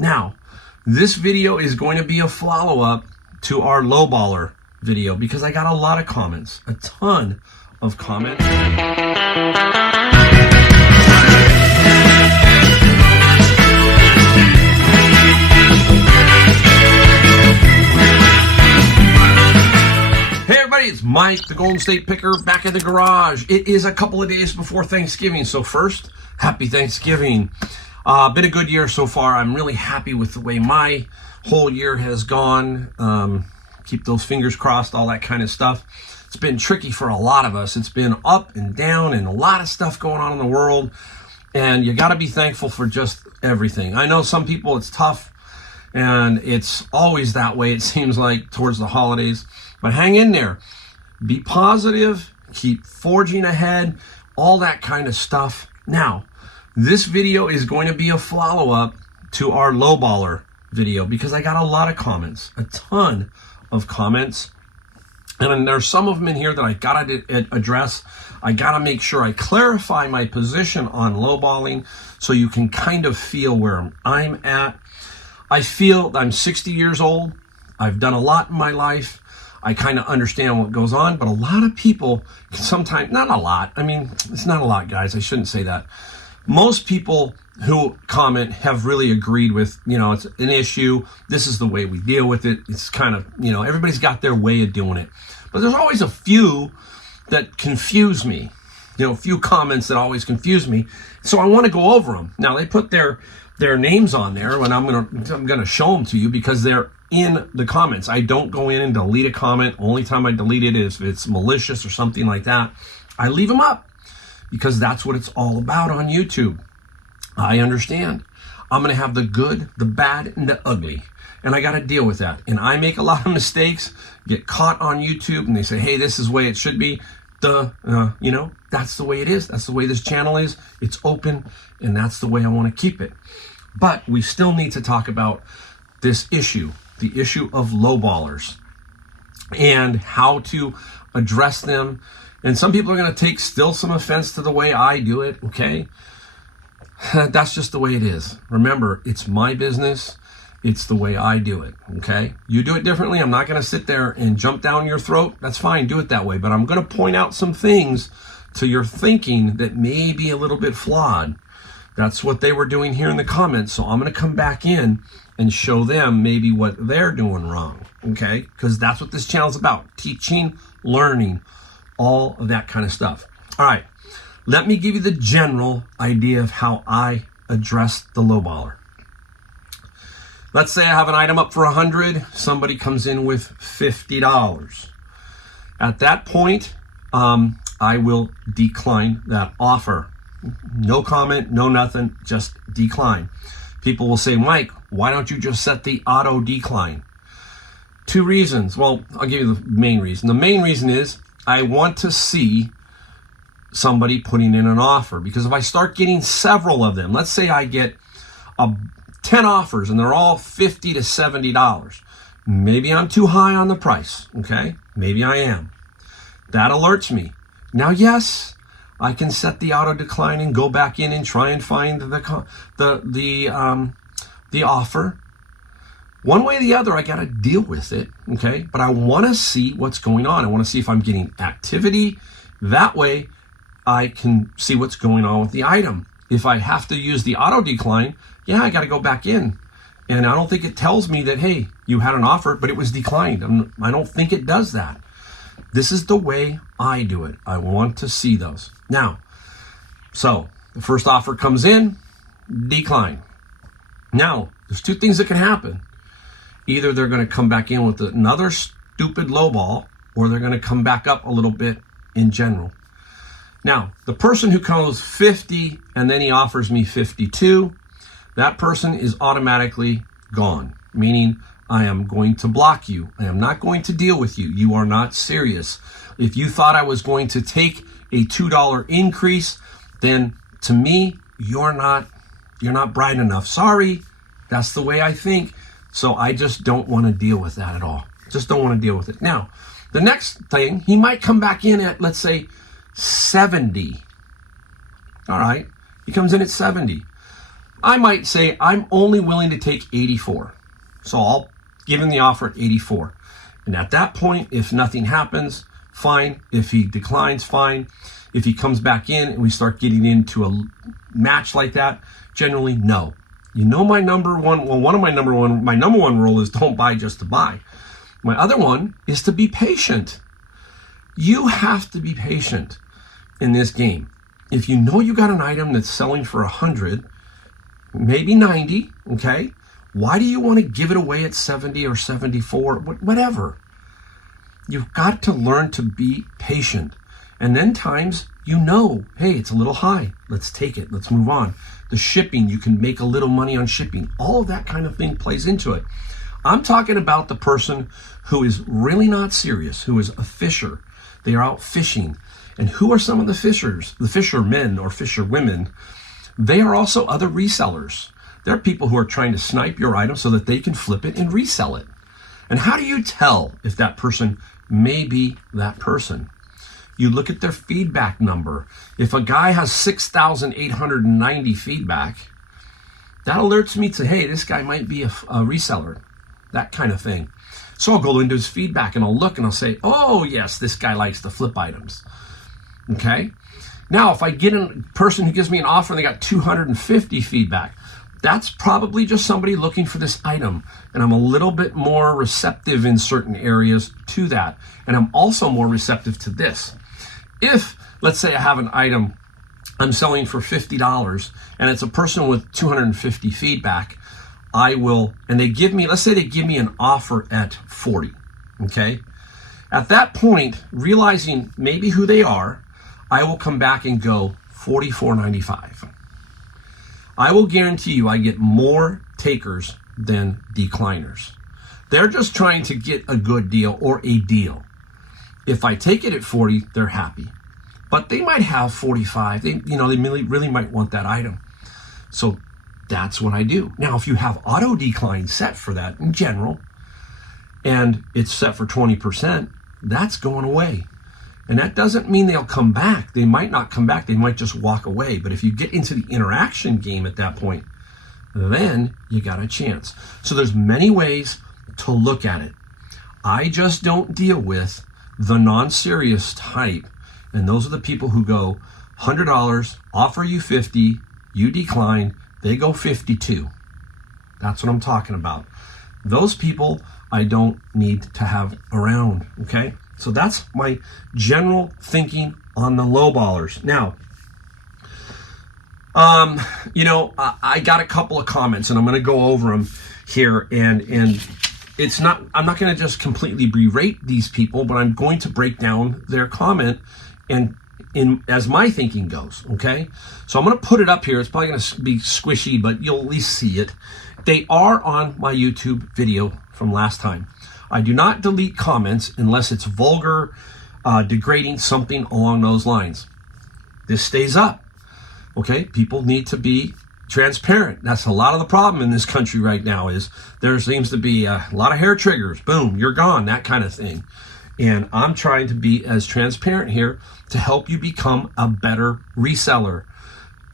Now, this video is going to be a follow-up to our lowballer video because I got a lot of comments, a ton of comments. Hey everybody, it's Mike, the Golden State Picker, back in the garage. It is a couple of days before Thanksgiving, so first, happy Thanksgiving. Been a good year so far. I'm really happy with the way my whole year has gone. Keep those fingers crossed, all that kind of stuff. It's been tricky for a lot of us. It's been up and down and a lot of stuff going on in the world. And you got to be thankful for just everything. I know some people it's tough and it's always that way, it seems like, towards the holidays. But hang in there. Be positive. Keep forging ahead. All that kind of stuff. Now, this video is going to be a follow-up to our lowballer video because I got a lot of comments, a ton of comments. And there's some of them in here that I got to address. I got to make sure I clarify my position on lowballing so you can kind of feel where I'm at. I feel I'm 60 years old. I've done a lot in my life. I kind of understand what goes on, but a lot of people sometimes, not a lot. I mean, it's not a lot, guys. I shouldn't say that. Most people who comment have really agreed with, it's an issue. This is the way we deal with it. It's kind of, everybody's got their way of doing it. But there's always a few that confuse me. A few comments that always confuse me. So I want to go over them. Now, they put their names on there, and I'm gonna show them to you because they're in the comments. I don't go in and delete a comment. Only time I delete it is if it's malicious or something like that. I leave them up because that's what it's all about on YouTube. I understand. I'm going to have the good, the bad, and the ugly. And I got to deal with that. And I make a lot of mistakes, get caught on YouTube, and they say, hey, this is the way it should be. That's the way it is. That's the way this channel is. It's open, and that's the way I want to keep it. But we still need to talk about this issue, the issue of lowballers, and how to address them. And some people are going to take still some offense to the way I do it, okay? That's just the way it is. Remember, it's my business. It's the way I do it, okay? You do it differently. I'm not going to sit there and jump down your throat. That's fine. Do it that way. But I'm going to point out some things to your thinking that may be a little bit flawed. That's what they were doing here in the comments. So I'm going to come back in and show them maybe what they're doing wrong, okay? Because that's what this channel is about. Teaching, learning, all of that kind of stuff. All right. Let me give you the general idea of how I address the lowballer. Let's say I have an item up for $100. Somebody comes in with $50. At that point, I will decline that offer. No comment, no nothing, just decline. People will say, Mike, why don't you just set the auto decline? Two reasons. Well, I'll give you the main reason. The main reason is I want to see somebody putting in an offer, because if I start getting several of them, let's say I get 10 offers and they're all $50 to $70. Maybe I'm too high on the price, okay? Maybe I am. That alerts me. Now, yes, I can set the auto decline and go back in and try and find the offer. One way or the other, I got to deal with it, okay? But I want to see what's going on. I want to see if I'm getting activity. That way, I can see what's going on with the item. If I have to use the auto decline, yeah, I got to go back in. And I don't think it tells me that, hey, you had an offer, but it was declined. I don't think it does that. This is the way I do it. I want to see those. Now, so the first offer comes in, decline. Now, there's two things that can happen. Either they're going to come back in with another stupid lowball, or they're going to come back up a little bit in general. Now, the person who comes 50 and then he offers me 52, that person is automatically gone, meaning I am going to block you. I am not going to deal with you. You are not serious. If you thought I was going to take a $2 increase, then to me, you're not bright enough. Sorry, that's the way I think. So I just don't want to deal with that at all. Just don't want to deal with it. Now, the next thing, he might come back in at, let's say, 70. All right, he comes in at 70. I might say I'm only willing to take 84. So I'll give him the offer at 84. And at that point, if nothing happens, fine. If he declines, fine. If he comes back in and we start getting into a match like that, generally no. You know my number one, well, my number one rule is don't buy just to buy. My other one is to be patient. You have to be patient in this game. If you know you got an item that's selling for 100, maybe 90, okay? Why do you want to give it away at 70 or 74, whatever? You've got to learn to be patient. And then times, hey, it's a little high. Let's take it. Let's move on. The shipping, you can make a little money on shipping. All of that kind of thing plays into it. I'm talking about the person who is really not serious, who is a fisher. They are out fishing. And who are some of the fishers? The fishermen or fisherwomen. They are also other resellers. They're people who are trying to snipe your item so that they can flip it and resell it. And how do you tell if that person may be that person? You look at their feedback number. If a guy has 6,890 feedback, that alerts me to, hey, this guy might be a reseller, that kind of thing. So I'll go into his feedback and I'll look and I'll say, oh yes, this guy likes to flip items. Okay. Now, if I get a person who gives me an offer and they got 250 feedback, that's probably just somebody looking for this item. And I'm a little bit more receptive in certain areas to that. And I'm also more receptive to this. If, let's say I have an item I'm selling for $50 and it's a person with 250 feedback, I will, and they give me, let's say they give me an offer at 40, okay? At that point, realizing maybe who they are, I will come back and go $44.95. I will guarantee you I get more takers than decliners. They're just trying to get a good deal or a deal. If I take it at 40, they're happy. But they might have 45. They really might want that item. So that's what I do. Now, if you have auto decline set for that in general, and it's set for 20%, that's going away. And that doesn't mean they'll come back. They might not come back. They might just walk away. But if you get into the interaction game at that point, then you got a chance. So there's many ways to look at it. I just don't deal with the non-serious type. And those are the people who go $100, offer you 50, you decline, they go 52. That's what I'm talking about. Those people I don't need to have around, okay? So that's my general thinking on the lowballers. Now, I got a couple of comments and I'm going to go over them here, and it's not, I'm not going to just completely berate these people, but I'm going to break down their comment and as my thinking goes, okay? So I'm going to put it up here. It's probably going to be squishy, but you'll at least see it. They are on my YouTube video from last time. I do not delete comments unless it's vulgar, degrading, something along those lines. This stays up, okay? People need to be transparent. That's a lot of the problem in this country right now, is there seems to be a lot of hair triggers. Boom, you're gone, that kind of thing. And I'm trying to be as transparent here to help you become a better reseller.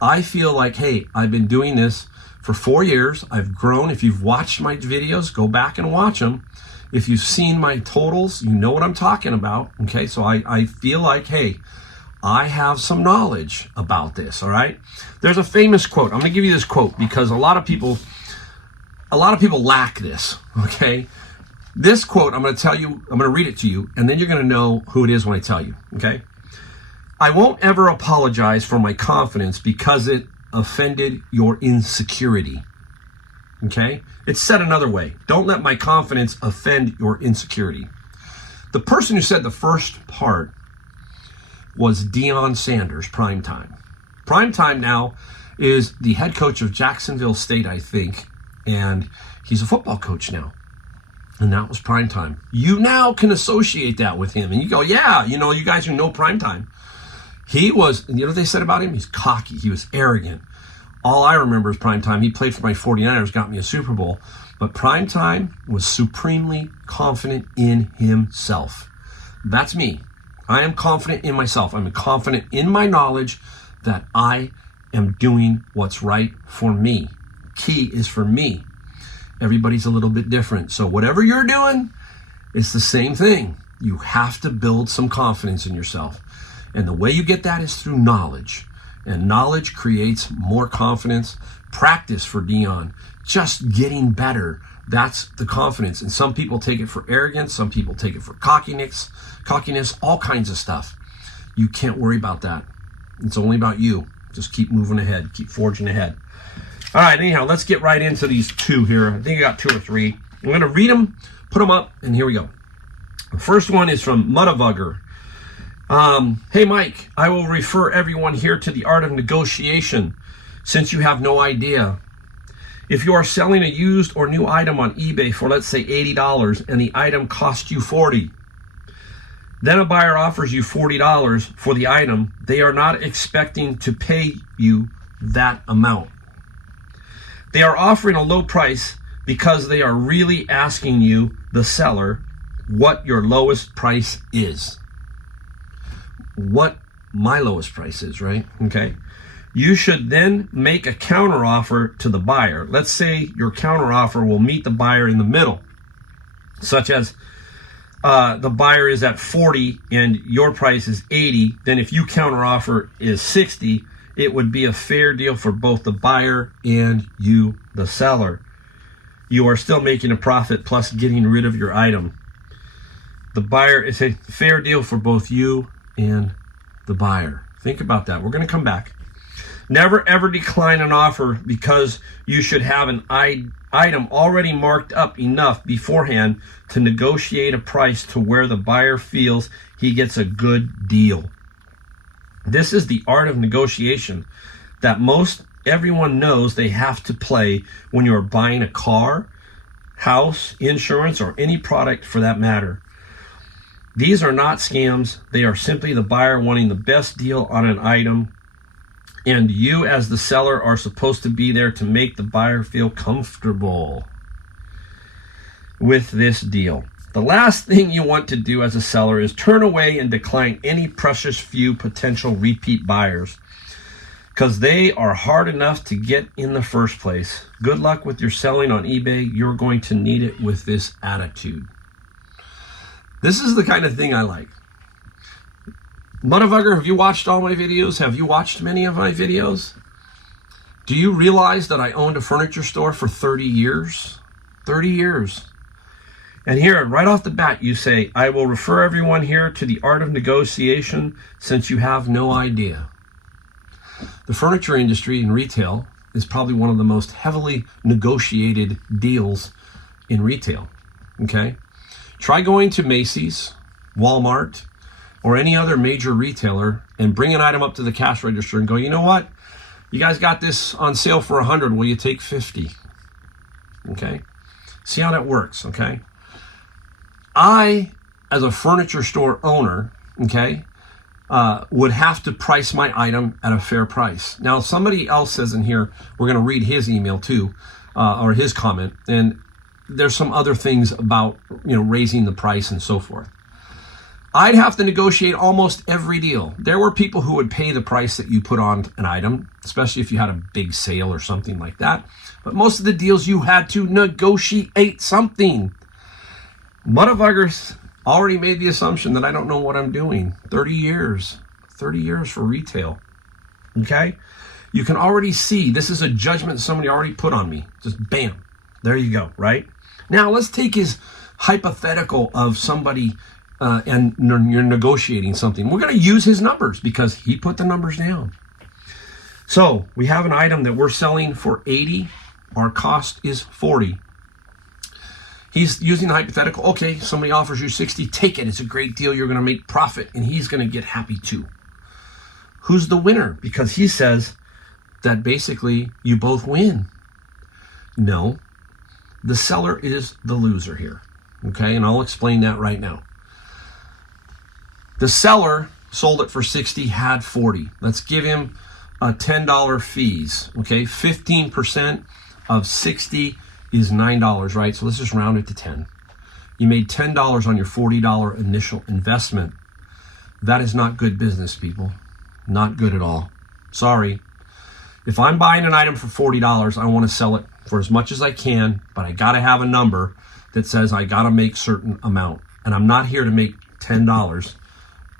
I feel like, hey, I've been doing this for 4 years. I've grown. If you've watched my videos, go back and watch them. If you've seen my totals, you know what I'm talking about. Okay, so I feel like, hey, I have some knowledge about this, all right? There's a famous quote. I'm going to give you this quote because a lot of people lack this, okay? This quote, I'm going to tell you, I'm going to read it to you, and then you're going to know who it is when I tell you, okay? I won't ever apologize for my confidence because it offended your insecurity, okay? It's said another way. Don't let my confidence offend your insecurity. The person who said the first part was Deion Sanders, Primetime. Primetime now is the head coach of Jacksonville State, I think, and he's a football coach now. And that was Primetime. You now can associate that with him. And you go, yeah, you guys who know Primetime. He was, you know what they said about him? He's cocky. He was arrogant. All I remember is Primetime. He played for my 49ers, got me a Super Bowl. But Primetime was supremely confident in himself. That's me. I am confident in myself. I'm confident in my knowledge that I am doing what's right for me. key is for me. Everybody's a little bit different. So whatever you're doing, it's the same thing. You have to build some confidence in yourself. And the way you get that is through knowledge. And knowledge creates more confidence. Practice for Dion. Just getting better. That's the confidence. And some people take it for arrogance. Some people take it for cockiness, all kinds of stuff. You can't worry about that. It's only about you. Just keep moving ahead. Keep forging ahead. All right, anyhow, let's get right into these two here. I think I got 2 or 3. I'm going to read them, put them up, and here we go. The first one is from Mudavugger. Hey, Mike, I will refer everyone here to the art of negotiation, since you have no idea. If you are selling a used or new item on eBay for, let's say, $80 and the item cost you $40, then a buyer offers you $40 for the item, they are not expecting to pay you that amount. They are offering a low price because they are really asking you, the seller, what your lowest price is. What my lowest price is, right? Okay. You should then make a counter offer to the buyer. Let's say your counter offer will meet the buyer in the middle, such as the buyer is at 40 and your price is 80. Then if you counter offer is 60, it would be a fair deal for both the buyer and you, the seller. You are still making a profit plus getting rid of your item. The buyer is a fair deal for both you and the buyer. Think about that. We're going to come back. Never ever decline an offer because you should have an item already marked up enough beforehand to negotiate a price to where the buyer feels he gets a good deal. This is the art of negotiation that most everyone knows they have to play when you're buying a car, house, insurance, or any product for that matter. These are not scams. They are simply the buyer wanting the best deal on an item, and you as the seller are supposed to be there to make the buyer feel comfortable with this deal. The last thing you want to do as a seller is turn away and decline any precious few potential repeat buyers, because they are hard enough to get in the first place. Good luck with your selling on eBay. You're going to need it with this attitude. This is the kind of thing I like. Mudavugger, have you watched all my videos? Have you watched many of my videos? Do you realize that I owned a furniture store for 30 years? 30 years. And here, right off the bat, you say, I will refer everyone here to the art of negotiation since you have no idea. The furniture industry and retail is probably one of the most heavily negotiated deals in retail, okay? Try going to Macy's, Walmart, or any other major retailer and bring an item up to the cash register and go, you know what? You guys got this on sale for 100. Will you take 50? Okay? See how that works, okay? I, as a furniture store owner, okay, would have to price my item at a fair price. Now, somebody else says in here, we're going to read his email too, or his comment, and there's some other things about, raising the price and so forth. I'd have to negotiate almost every deal. There were people who would pay the price that you put on an item, especially if you had a big sale or something like that. But most of the deals, you had to negotiate something. Mudavugger's already made the assumption that I don't know what I'm doing. 30 years for retail. Okay? You can already see this is a judgment somebody already put on me. Just bam. There you go, right? Now let's take his hypothetical of somebody and you're negotiating something. We're going to use his numbers because he put the numbers down. So we have an item that we're selling for 80. Our cost is 40. He's using the hypothetical. Okay, somebody offers you 60. Take it. It's a great deal. You're going to make profit and he's going to get happy too. Who's the winner? Because he says that basically you both win. No, the seller is the loser here. Okay, and I'll explain that right now. The seller sold it for 60, had 40. Let's give him a $10 fees. Okay, 15% of 60 is $9, right? So let's just round it to 10. You made $10 on your $40 initial investment. That is not good business, people. Not good at all. Sorry. If I'm buying an item for $40, I want to sell it for as much as I can, but I got to have a number that says I got to make certain amount. And I'm not here to make $10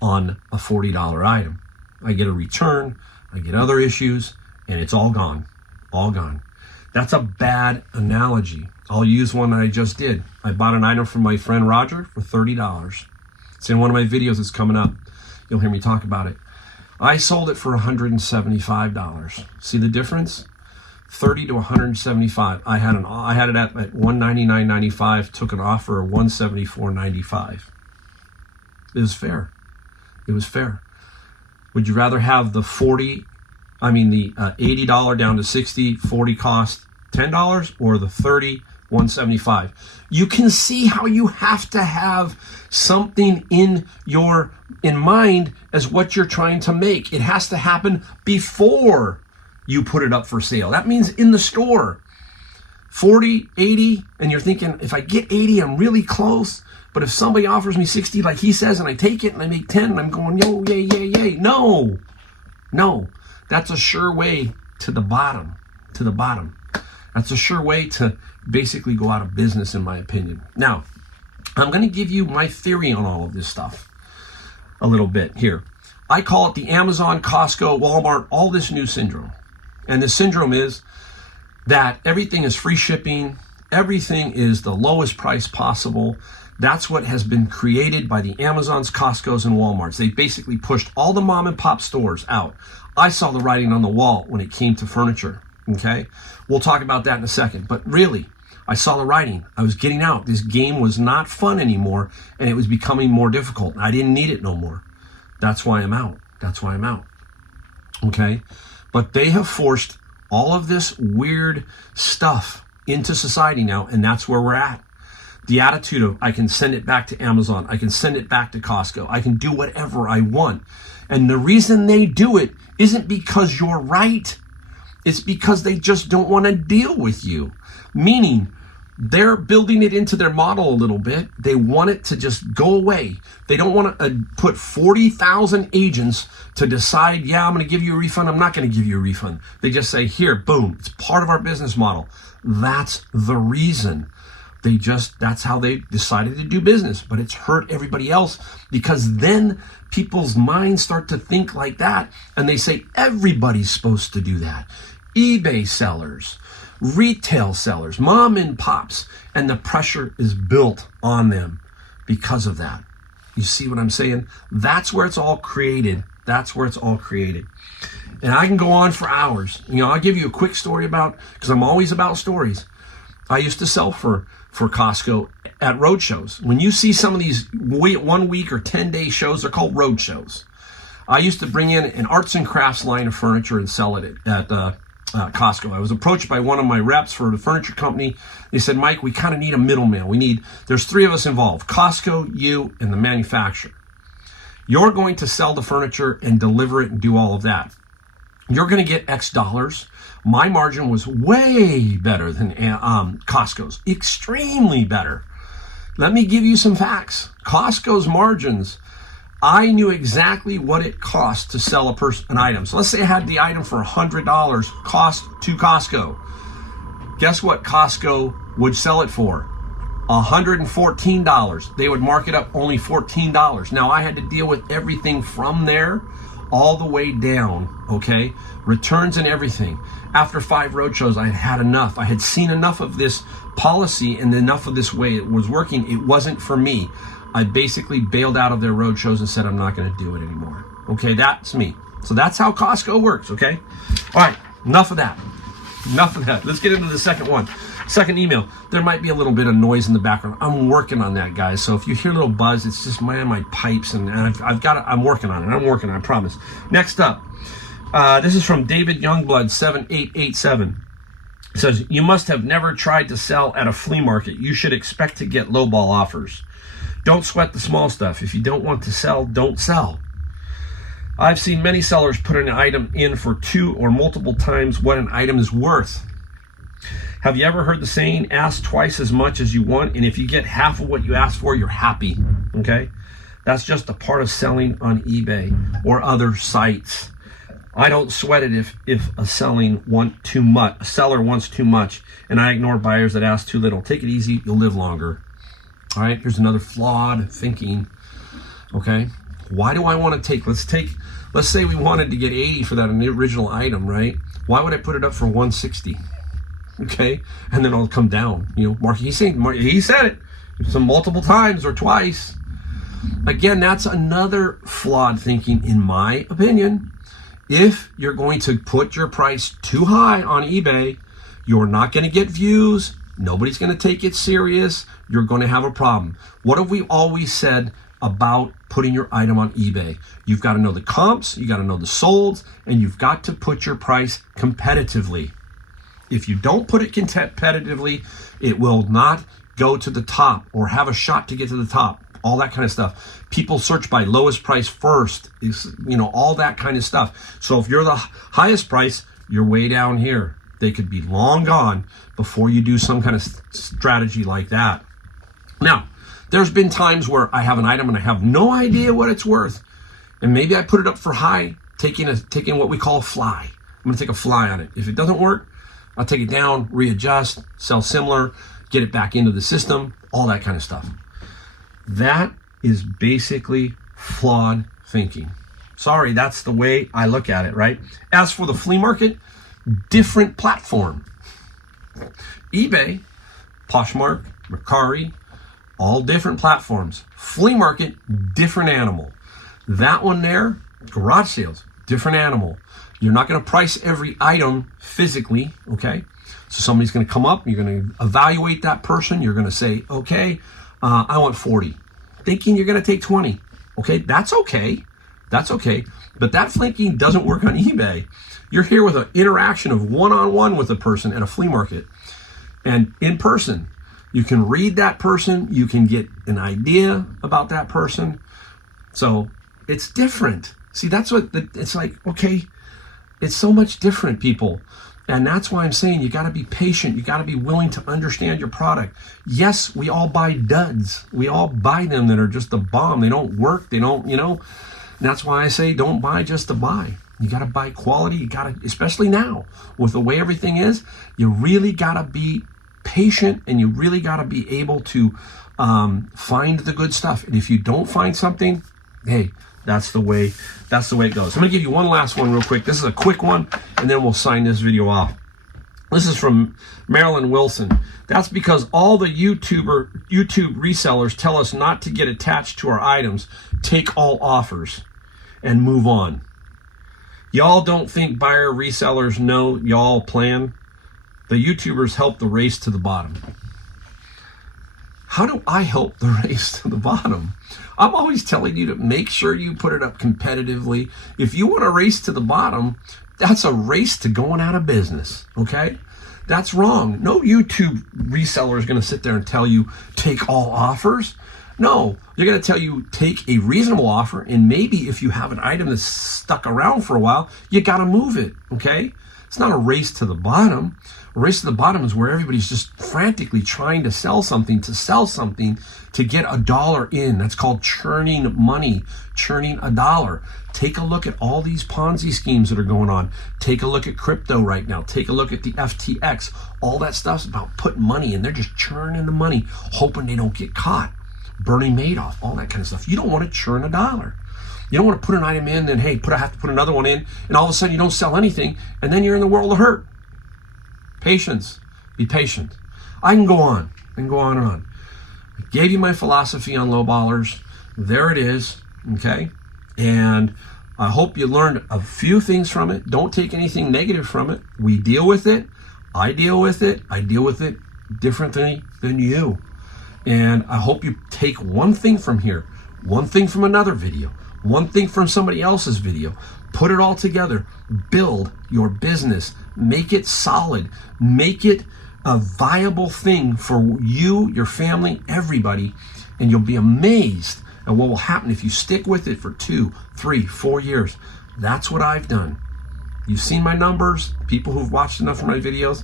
on a $40 item. I get a return, I get other issues, and it's all gone, all gone. That's a bad analogy. I'll use one that I just did. I bought an item from my friend Roger for $30. It's in one of my videos that's coming up. You'll hear me talk about it. I sold it for $175. See the difference? 30 to 175. I had it at $199.95. Took an offer of $174.95. It was fair. It was fair. Would you rather have the $80 down to 60, 40 cost $10, or the 30, 175? You can see how you have to have something in mind as what you're trying to make. It has to happen before you put it up for sale. That means in the store. 40, 80, and you're thinking, if I get 80, I'm really close. But if somebody offers me 60, like he says, and I take it and I make 10, and I'm going, yo, yay, yay, yay. No. That's a sure way to the bottom. That's a sure way to basically go out of business, in my opinion. Now, I'm going to give you my theory on all of this stuff a little bit here. I call it the Amazon, Costco, Walmart, all this new syndrome. And the syndrome is that everything is free shipping. Everything is the lowest price possible. That's what has been created by the Amazons, Costcos, and Walmarts. They basically pushed all the mom and pop stores out. I saw the writing on the wall when it came to furniture, okay? We'll talk about that in a second. But really, I saw the writing. I was getting out. This game was not fun anymore, and it was becoming more difficult. I didn't need it no more. That's why I'm out. Okay? But they have forced all of this weird stuff into society now, and that's where we're at. The attitude of, I can send it back to Amazon, I can send it back to Costco, I can do whatever I want. And the reason they do it isn't because you're right. It's because they just don't want to deal with you. Meaning, they're building it into their model a little bit. They want it to just go away. They don't want to put 40,000 agents to decide, yeah, I'm going to give you a refund, I'm not going to give you a refund. They just say, here, boom, it's part of our business model. That's the reason. That's how they decided to do business. But it's hurt everybody else, because then people's minds start to think like that, and they say everybody's supposed to do that. eBay sellers, retail sellers, mom and pops, and the pressure is built on them because of that. You see what I'm saying? That's where it's all created. And I can go on for hours. I'll give you a quick story because I'm always about stories. I used to sell for Costco at road shows. When you see some of these 1 week or 10-day shows, they're called road shows. I used to bring in an arts and crafts line of furniture and sell it at Costco. I was approached by one of my reps for the furniture company. They said, Mike, we kind of need a middleman. There's 3 of us involved, Costco, you, and the manufacturer. You're going to sell the furniture and deliver it and do all of that. You're going to get X dollars. My margin was way better than Costco's, extremely better. Let me give you some facts. Costco's margins, I knew exactly what it cost to sell an item. So let's say I had the item for $100 cost to Costco. Guess what Costco would sell it for? $114. They would mark it up only $14. Now I had to deal with everything from there all the way down, okay? Returns and everything. After 5 roadshows, I had enough. I had seen enough of this policy and enough of this way it was working. It wasn't for me. I basically bailed out of their roadshows and said, I'm not going to do it anymore. Okay, that's me. So that's how Costco works, okay? All right, enough of that. Let's get into the second one. Second email. There might be a little bit of noise in the background. I'm working on that, guys. So if you hear a little buzz, it's just my pipes, and I'm working on it. I promise. Next up, this is from David Youngblood 7887. It says, you must have never tried to sell at a flea market. You should expect to get lowball offers. Don't sweat the small stuff. If you don't want to sell, don't sell. I've seen many sellers put an item in for 2 or multiple times what an item is worth. Have you ever heard the saying, ask twice as much as you want, and if you get half of what you asked for, you're happy, okay? That's just a part of selling on eBay or other sites. I don't sweat it if a seller wants too much, and I ignore buyers that ask too little. Take it easy, you'll live longer. All right, here's another flawed thinking. Okay, why do I want to take? Let's say we wanted to get 80 for that original item, right? Why would I put it up for 160? Okay, and then it'll come down. You know, Mark, he said it some multiple times or twice. Again, that's another flawed thinking, in my opinion. If you're going to put your price too high on eBay, you're not going to get views. Nobody's going to take it serious. You're going to have a problem. What have we always said about putting your item on eBay? You've got to know the comps, you got to know the solds, and you've got to put your price competitively. If you don't put it competitively, it will not go to the top or have a shot to get to the top. All that kind of stuff. People search by lowest price first, all that kind of stuff. So if you're the highest price, you're way down here. They could be long gone before you do some kind of strategy like that. Now, there's been times where I have an item and I have no idea what it's worth. And maybe I put it up for high, taking what we call a fly. I'm going to take a fly on it. If it doesn't work, I'll take it down, readjust, sell similar, get it back into the system, all that kind of stuff. That is basically flawed thinking. Sorry, that's the way I look at it, right? As for the flea market, different platform. eBay, Poshmark, Mercari, all different platforms. Flea market, different animal. That one there, garage sales, different animal. You're not going to price every item physically, okay? So somebody's going to come up, you're going to evaluate that person, you're going to say, okay, I want 40. Thinking you're going to take 20. Okay, that's okay. That's okay. But that thinking doesn't work on eBay. You're here with an interaction of one-on-one with a person at a flea market. And in person, you can read that person. You can get an idea about that person. So it's different. See, that's what it's like, okay, it's so much different, people. And that's why I'm saying you got to be patient. You got to be willing to understand your product. Yes, we all buy duds. We all buy them that are just a bomb. They don't work. They don't, And that's why I say don't buy just to buy. You got to buy quality. You got to, especially now with the way everything is, you really got to be patient, and you really got to be able to find the good stuff. And if you don't find something, hey, that's the way it goes. I'm going to give you one last one real quick. This is a quick one, and then we'll sign this video off. This is from Marilyn Wilson. That's because all the YouTube resellers tell us not to get attached to our items, take all offers, and move on. Y'all don't think buyer resellers know y'all plan? The YouTubers help the race to the bottom. How do I help the race to the bottom? I'm always telling you to make sure you put it up competitively. If you want to race to the bottom, that's a race to going out of business, okay? That's wrong. No YouTube reseller is going to sit there and tell you, take all offers. No, they're going to tell you, take a reasonable offer, and maybe if you have an item that's stuck around for a while, you got to move it, okay? It's not a race to the bottom. A race to the bottom is where everybody's just frantically trying to sell something to get a dollar in. That's called churning money, churning a dollar. Take a look at all these Ponzi schemes that are going on. Take a look at crypto right now. Take a look at the FTX. All that stuff's about putting money in. They're just churning the money, hoping they don't get caught. Bernie Madoff, all that kind of stuff. You don't want to churn a dollar. You don't want to put an item in, then hey, have to put another one in, and all of a sudden you don't sell anything, and then you're in the world of hurt. Patience. Be patient. I can go on and on. I gave you my philosophy on low ballers. There it is, okay? And I hope you learned a few things from it. Don't take anything negative from it. We deal with it. I deal with it. I deal with it differently than you. And I hope you take one thing from here, one thing from another video, one thing from somebody else's video. Put it all together. Build your business. Make it solid. Make it a viable thing for you, your family, everybody. And you'll be amazed at what will happen if you stick with it for 2, 3, 4 years. That's what I've done. You've seen my numbers. People who've watched enough of my videos.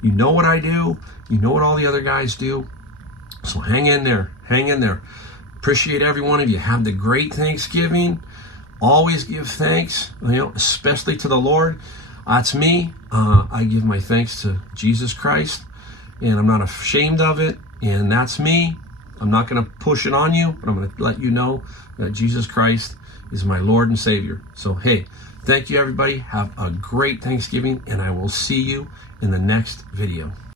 You know what I do. You know what all the other guys do. So hang in there. Hang in there. Appreciate every one of you. Have the great Thanksgiving. Always give thanks, especially to the Lord. That's me. I give my thanks to Jesus Christ, and I'm not ashamed of it. And that's me. I'm not going to push it on you, but I'm going to let you know that Jesus Christ is my Lord and Savior. So, hey, thank you, everybody. Have a great Thanksgiving, and I will see you in the next video.